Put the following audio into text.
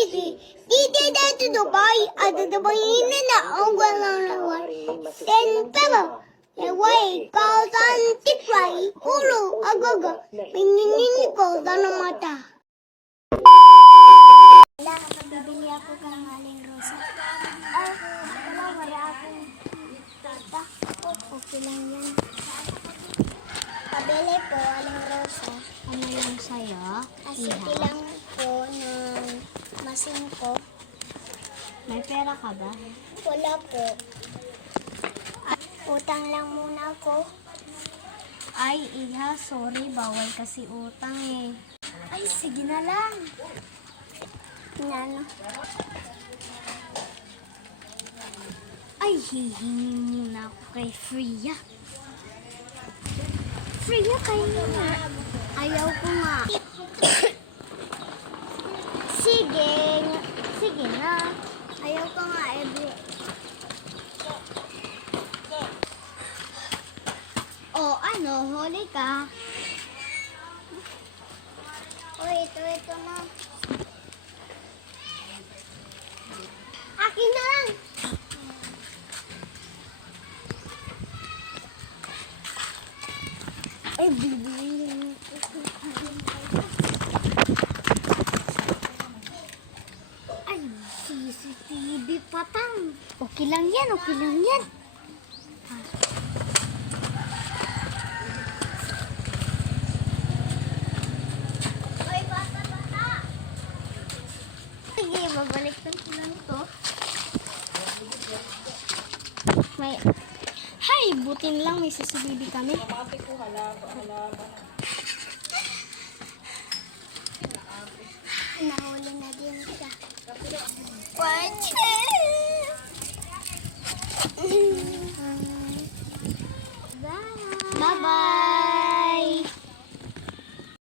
Dito dito Dubai, ada Dubai ini na ang walang laway. Ten peba, laway, kausan tipay, ulo, agaga, pininin ko sa mata. Bibili ako ng aling rosa. Ay, wala akong tata. Okay lang yan. Pabili po, aling rosa. Ano yung sa'yo? Asiti lang po ng masin ko. May pera ka ba? Wala po. Utang lang muna ako. Ay, iha, sorry. Bawal kasi utang eh. Ay, sige na lang. Ano? Ay, hihingi muna ako kay Freya. Freya, kayo nga. Ayaw ko nga. Sige. Sige na. Ayaw ko nga, Ebe. O, ano, huli ka. O, ito na. Akin na lang. Ay, bibili. Ay, CCTV patang. Okay lang yan, okay lang yan. Oy, bata. Sige, babalikan ko lang to. May... Hay, butin lang, may CCTV kami. Nahuli na din siya. Pache!